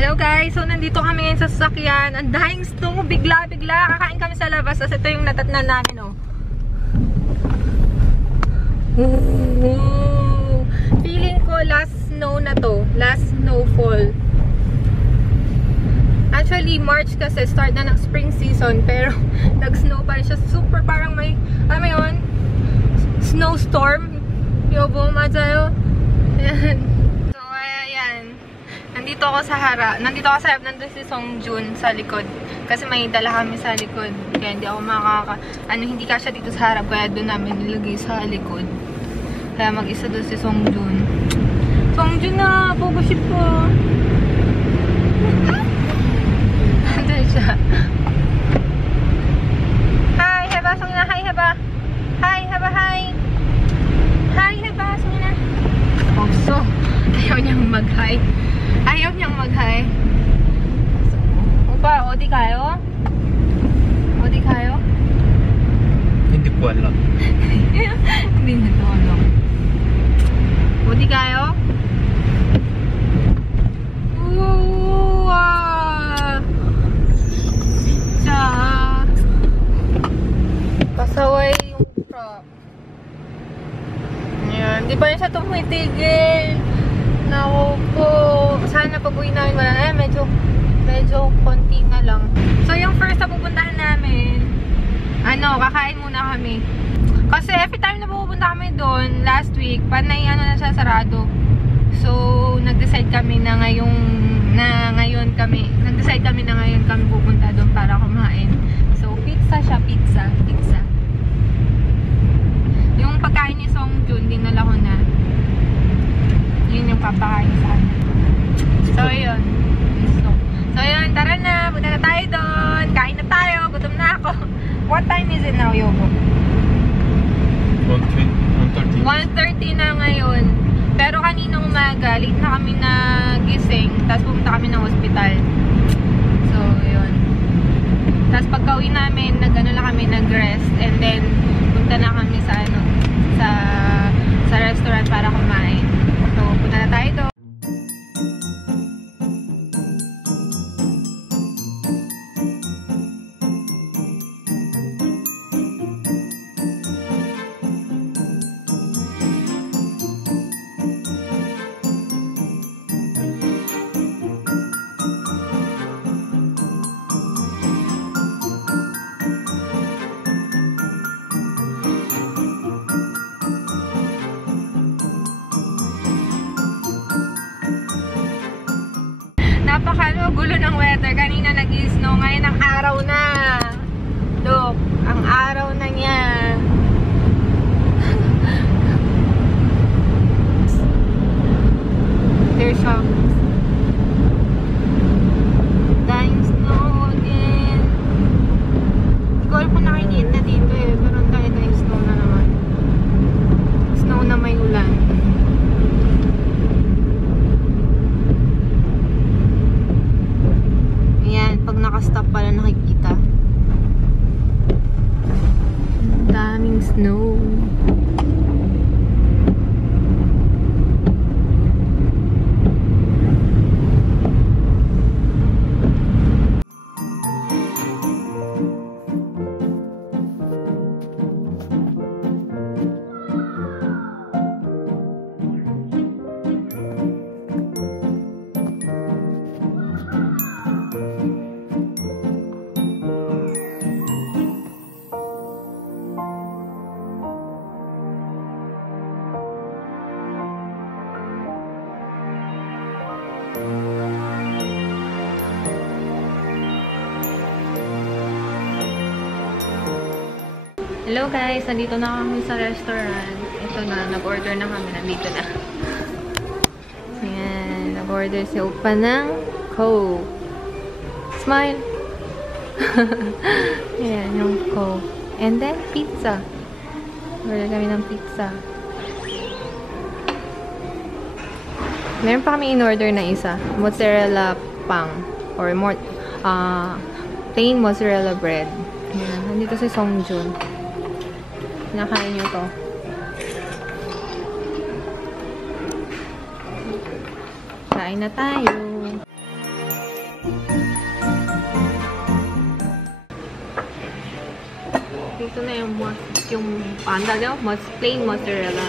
Hello guys! So nandito kami ngayon sa sasakyan. Ang dahing snow, bigla-bigla. Kakain kami sa labas. Tapos ito yung natatnan namin, oh. Ooh. Feeling ko last snow na to. Last snowfall. Actually, March kasi start na ng spring season. Pero nag-snow pa rin siya. Super parang may, alam mo yun? Snowstorm. Yobo, mazayo. Ayan. So, ayan. Nandito ako sa harap. Nandito ako sa harap. Nandito si Songjun sa likod. Kasi may dala kami sa likod. Kaya hindi ako hindi ka siya dito sa harap. Kaya doon namin nilagay sa likod. Kaya mag-isa doon si Songjun. Songjun na! Pogoship po! Nandun siya. Hi! Heba! Songjun na! Hi! Heba! Hi! Heba! Hi! Hi! Heba! Songjun na! Oh, so, ayaw niyang mag-hi. Ayaw niyang mag-hi. Opa, odi kayo? Odi kayo? Hindi ko alam. Hindi na to alam. Odi kayo? Sa pasaway yung truck. Ayan. Di pa rin siya tumitigil. Naku po. Sana pag-uwi namin wala na. Medyo konti na lang. So, yung first na pupuntahan namin, kakain muna kami. Kasi every time na pupunta kami doon, last week, panay na siya sarado. So, nag-decide kami na ngayon kami pupunta doon para kumain. So, pizza siya, pizza. Yung pagkain ni Songjun, dinala ko na. Yun yung papakain sa akin. So, yun. So, yun. Tara na. Punta na tayo doon. Kain na tayo. Gutom na ako. What time is it now, Yogo? 1:30. 1:30 na ngayon. Pero kaninang umaga, late na kami nagising. Tapos pumunta kami ng hospital. So, yun. Tapos pagka-uwi namin, nag-rest. And then, punta na kami sa restaurant para kumain. So, punta na tayo doon. Gulo ng weather. Kanina nag-snow. Ngayon ang araw na. Look, ang araw na niya. There's some dying snow again. Hindi ko alam kung nakikita na dito eh. Pero dying snow na naman. Snow na may ulan. Pag nakastop pala nakikita. Ang daming snow. Hello guys, nandito na kami sa restaurant. Ito na, nag-order na kami. Nandito na. Ayan, nag-order si Opa ng Coke. Smile! Ayan, yung Coke. And then, pizza. Order kami ng pizza. Meron pa kami in-order na isa. Mozzarella pang. Or plain mozzarella bread. Ayan, nandito si Songjun. Nakain nyo to. Kain na tayo. Ito na yung panda, no? Plain mozzarella.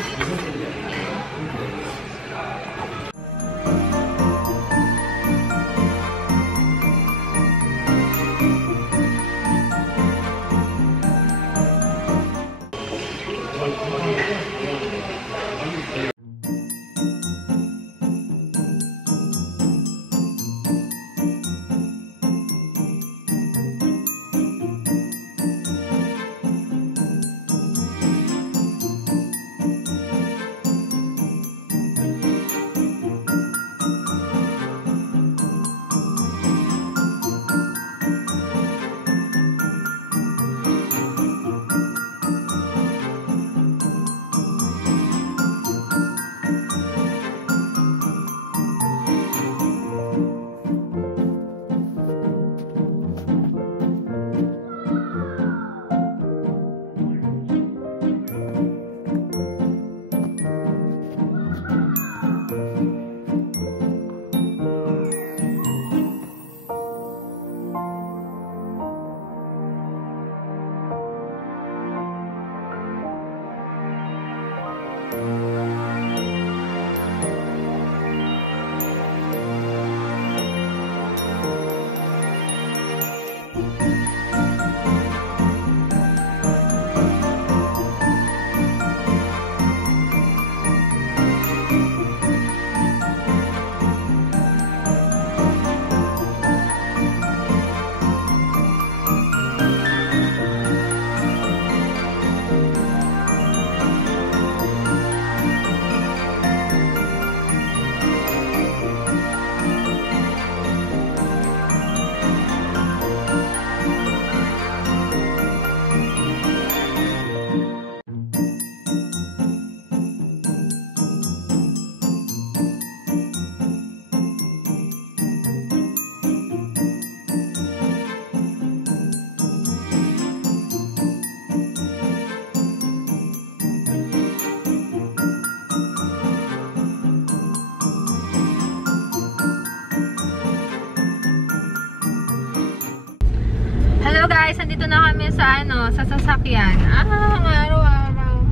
Hello guys, nandito na kami sa sa sasakyan. Araw-araw.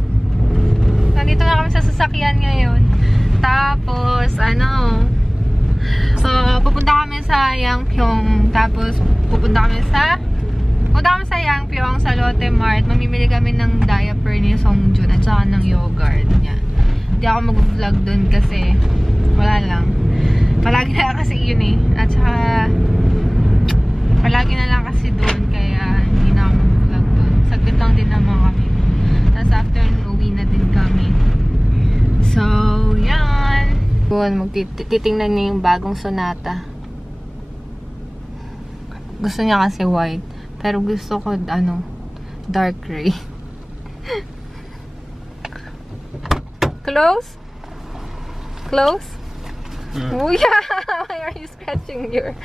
Nandito na kami sa sasakyan ngayon. Tapos so pupunta kami sa Yangpyeong. Tapos pupunta kami sa Yangpyeong sa Lotte Mart. Mamimili kami ng diaper ni Songjun at saka ng yogurt. Yan. Hindi ako mag-vlog dun kasi wala lang. Palagi na kasi yun eh. At saka palagi na lang kasi doon, kaya hindi na ako mag-vlog doon. Saglit lang din naman kami. Tapos after, uwi na din kami. So, yan. Titingnan niya yung bagong Sonata. Gusto niya kasi white. Pero gusto ko, dark gray. Close? Close? Oh yeah! Why are you scratching your...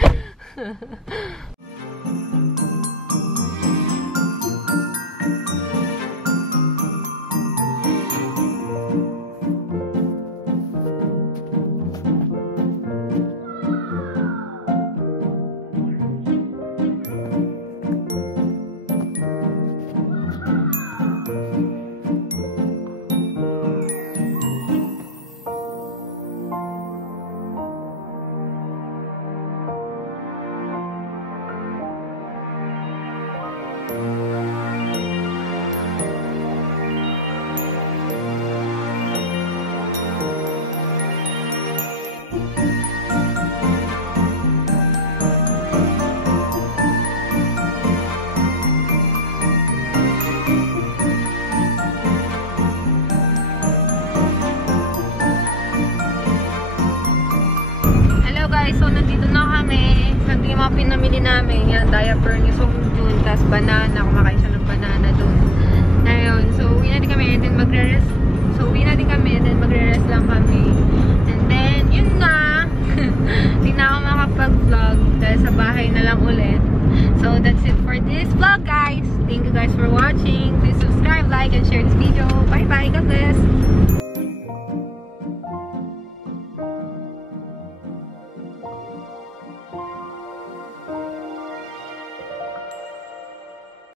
So, nandito na kami. Nandito yung mga pinamili namin. Yan, diaper ni Songjun. Tapos banana. Kumakain siya ng banana dun. Ngayon, so, uwi natin kami. And then, magre-rest. So, uwi natin kami. And then, magre-rest lang kami. And then, yun na. Hindi na ako makapag-vlog. Dahil sa bahay na lang ulit. So, that's it for this vlog, guys. Thank you guys for watching. Please subscribe, like, and share this